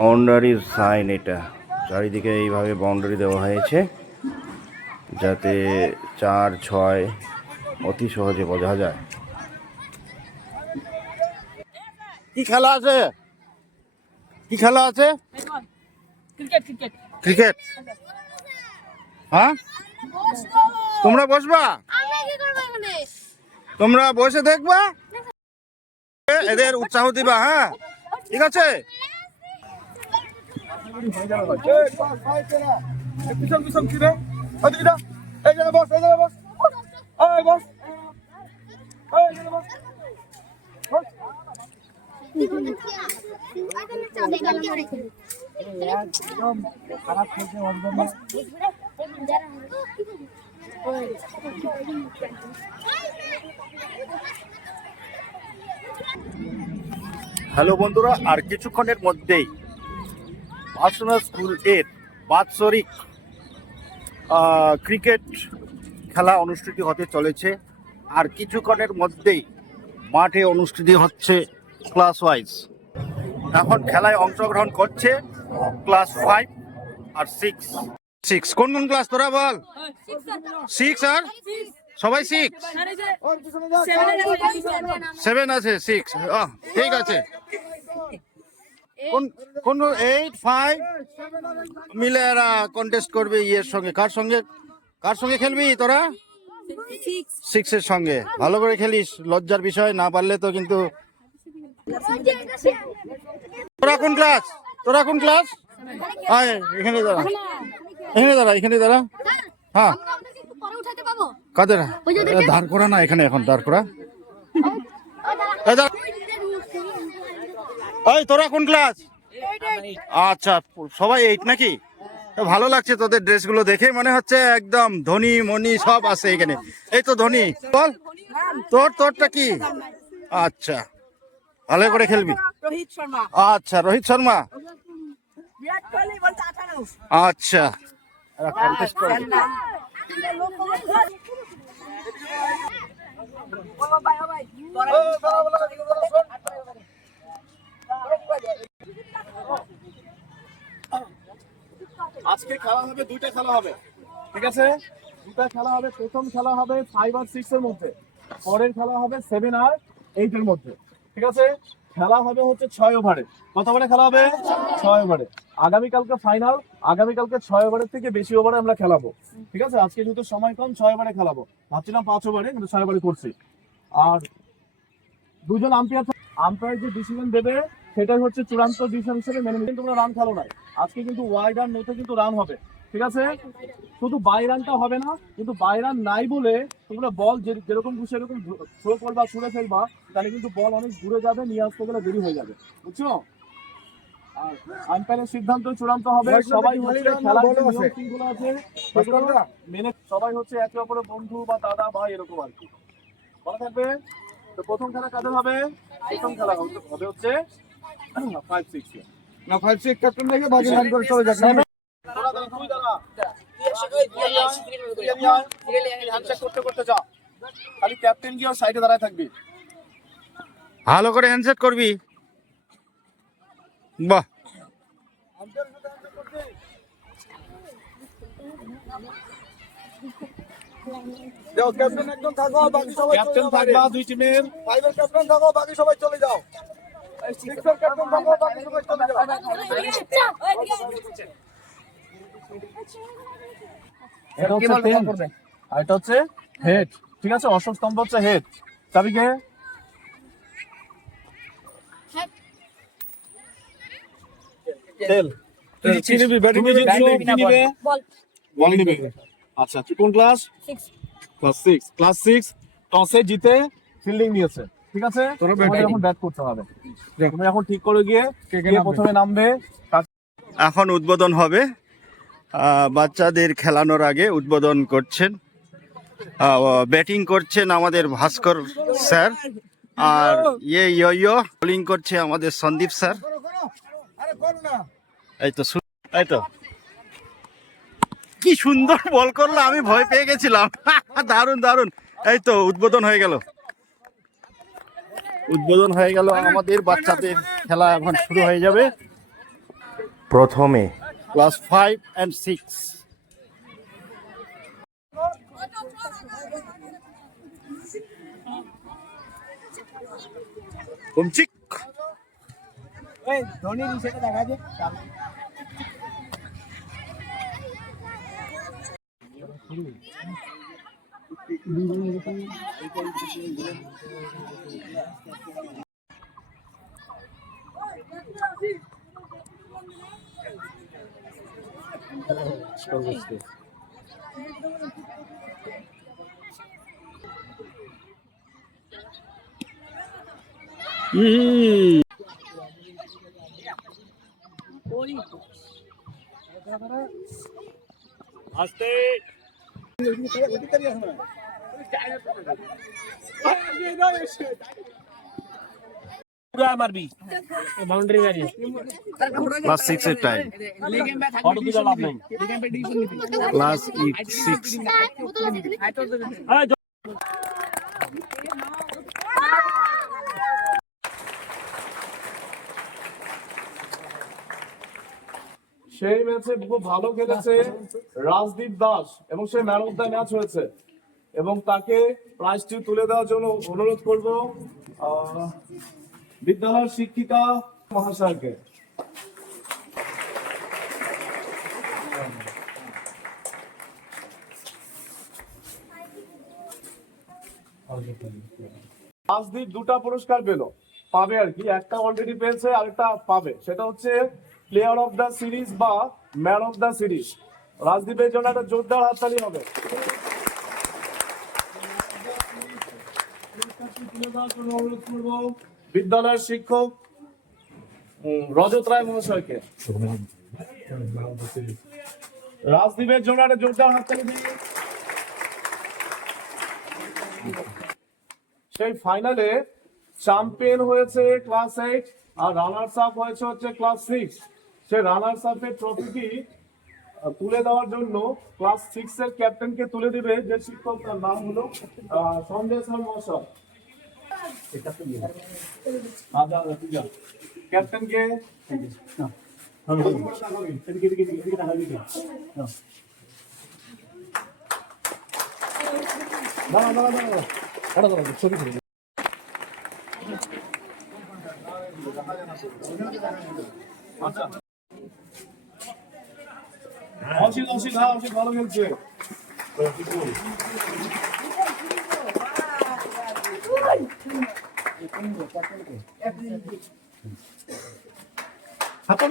বাউন্ডারির সাইন এটা, চারিদিকে এইভাবে বাউন্ডারি দেওয়া হয়েছে যাতে 4-6 অতি সহজে বোঝা যায়। কি খেলা আছে? কি খেলা আছে? ক্রিকেট। হ্যাঁ, তোমরা বসবা? তোমরা বসে দেখবা, এদের উৎসাহ দিবা। হ্যাঁ, ঠিক আছে। হ্যালো বন্ধুরা, আর কিছুক্ষণের মধ্যেই পার্সোনাল স্কুল এর বাৎসরিক ক্রিকেট খেলা অনুষ্ঠিত হতে চলেছে। আর কিছুক্ষণের মধ্যেই মাঠে অনুষ্ঠিত হচ্ছে ক্লাস ওয়াইজ। এখন খেলায় অংশগ্রহণ করছে ক্লাস 5 আর 6। কোন কোন ক্লাস তোরা বল? 6 আর সবাই 6, 7 আছে, 6। ঠিক আছে। কোন 8, 5 মিলে এরা কন্টেস্ট করবে ইয়ের সঙ্গে। কার সঙ্গে খেলবি তোরা? 6 এর সঙ্গে। ভালো করে খেলিস, লজ্জার বিষয়। না পারলে তো কিন্তু। তোরা কোন ক্লাস? আয় এখানে দাঁড়া। হ্যাঁ, কাদের দাঁড় করা না এখানে, এখন দাঁড় করা। এই তোরা কোন ক্লাস? আচ্ছা, সবাই 8 নাকি? ভালো লাগছে তোদের ড্রেসগুলো দেখে, মনে হচ্ছে একদম ধনী মনি সব আছে এখানে। এই তো ধনী। বল তোরটা কি? আচ্ছা, ভালো করে খেলবি। আচ্ছা, রোহিত শর্মা। আচ্ছা, আজকে খেলা হবে, দুইটা খেলা হবে, ঠিক আছে? দুটা খেলা হবে। প্রথম খেলা হবে 5 আর 6 এর মধ্যে, পরের খেলা হবে 7 আর 8 এর মধ্যে, ঠিক আছে? খেলা হবে হচ্ছে 6 ওভারে। কত ওভারে খেলা হবে? 6 ওভারে। আগামীকালকে ফাইনাল। আগামীকালকে 6 ওভারের থেকে বেশি ওভারে আমরা খেলাবো, ঠিক আছে? আজকে যেহেতু সময় কম, 6 ওভারে খেলাবো। ভাবছিলাম 5 ওভারে, কিন্তু 6 ওভারে করছি। আর দুজন আম্পায়ার যে ডিসিশন দেবে সেটাই হচ্ছে চূড়ান্ত ডিসিশন হিসেবে মেনে নিতে। তোমরা রান খেলো নাই আজকে, কিন্তু ওয়াইড আর নোতে কিন্তু রান হবে, ঠিক আছে? শুধু বাই রানটা হবে না, কিন্তু বাই রান নাই বলে তোমরা বল যেরকম খুশি এরকম থ্রো করবা, ছুড়ে ফেলবা, তাহলে কিন্তু বল অনেক দূরে যাবে, নিয়ে আসতে গেলে দেরি হয়ে যাবে, বুঝছো? আর আম্পায়ারের সিদ্ধান্ত চূড়ান্ত হবে। সবাই হচ্ছে খেলার যে নিয়ম শৃঙ্খলা আছে সেগুলো মেনে, সবাই হচ্ছে একে অপরের বন্ধু বা দাদা ভাই এরকম আর কি। ভালো থাকবে। তো প্রথম খেলা কাদের হবে? প্রথম খেলা হবে হচ্ছে 5-6 না, 5-6 ক্যাপ্টেন থেকে বাকি রান করে চলে যাবে। করতে যা, খালি ক্যাপ্টেন কি আর সাইডে দাঁড়ায় থাকবি। ভালো করে হ্যান্ডশেক করবি। বাহ, ক্যাপ্টেন একদম থাকো, বাকি সবাই ক্যাপ্টেন থাকবা। দুই টিমের 5 এর ক্যাপ্টেন থাকো, বাকি সবাই চলে যাও। 6 এর ক্যাপ্টেন থাকো, বাকি সবাই চলে যাও। এটা হচ্ছে 10 আর এটা হচ্ছে হেড, ঠিক আছে? অশোক স্তম্ভ হচ্ছে হেড। চাবিকে টেল। কি নিবি? ব্যাটিং নিবে, বল নিবে। আচ্ছা, তুই কোন ক্লাস? 6। ক্লাস 6 টসে জিতে ফিল্ডিং নিয়েছে, ঠিক আছে? তোমাদের এখন ব্যাট করতে হবে। তুমি এখন ঠিক করে গিয়ে কে প্রথমে নামবে। এখন উদ্বোধন হবে। বাচ্চাদের খেলানোর আগে উদ্বোধন করছেন, ব্যাটিং করছেন আমাদের ভাস্কর স্যার, আর বোলিং করছে আমাদের সন্দীপ স্যার। এই তো কি সুন্দর বল করলো, আমি ভয় পেয়ে গেছিলাম। দারুণ। এই তো উদ্বোধন হয়ে গেল। উদ্বোধন হয়ে গেল আমাদের বাচ্চাদের খেলা এখন শুরু হয়ে যাবে প্রথমে ক্লাস 5 and 6 কুমচিক আস্তে মারবি বাউন্ডারি মারি ক্লাস 6 এর টাইম ফটো তুলে লাভ নাই ক্লাস 6 সেই ম্যাচে খুব ভালো খেলেছে রাজদীপ দাস এবং সে ম্যান অফ দ্য ম্যাচ হয়েছে এবং তাকে প্রাইজটি তুলে দেওয়ার জন্য অনুরোধ করব বিদ্যালয়ের শিক্ষিকা মহাশয়কে। রাজদীপ দুটা পুরস্কার পাবে আর কি, একটা অলরেডি পেয়েছে আরেকটা পাবে, সেটা হচ্ছে প্লেয়ার অফ দ্য সিরিজ বা ম্যান অফ দ্য সিরিজ। রাজদীপের জন্য একটা জোরদার হাততালি হবে। অনুরোধ করবো বিদ্যালয়ের শিক্ষক রজত রায় মহাশয়কে। রাজদীপের জন্য একটা জোরদার হাততালি দিই। সেই ফাইনালে চ্যাম্পিয়ন হয়েছে ক্লাস 8 আর রানার্স আপ হয়েছে হচ্ছে ক্লাস 6। সেই রানার্স আপের ট্রফিটি তুলে দেওয়ার জন্য ক্লাস 6 এর ক্যাপ্টেনকে তুলে দিবে যে শিক্ষক, তার নাম হলো সন্দেশ মহাশয়। ক্যাপ্টেনকে আচ্ছা অসিত ভালো খেলছে। হাতে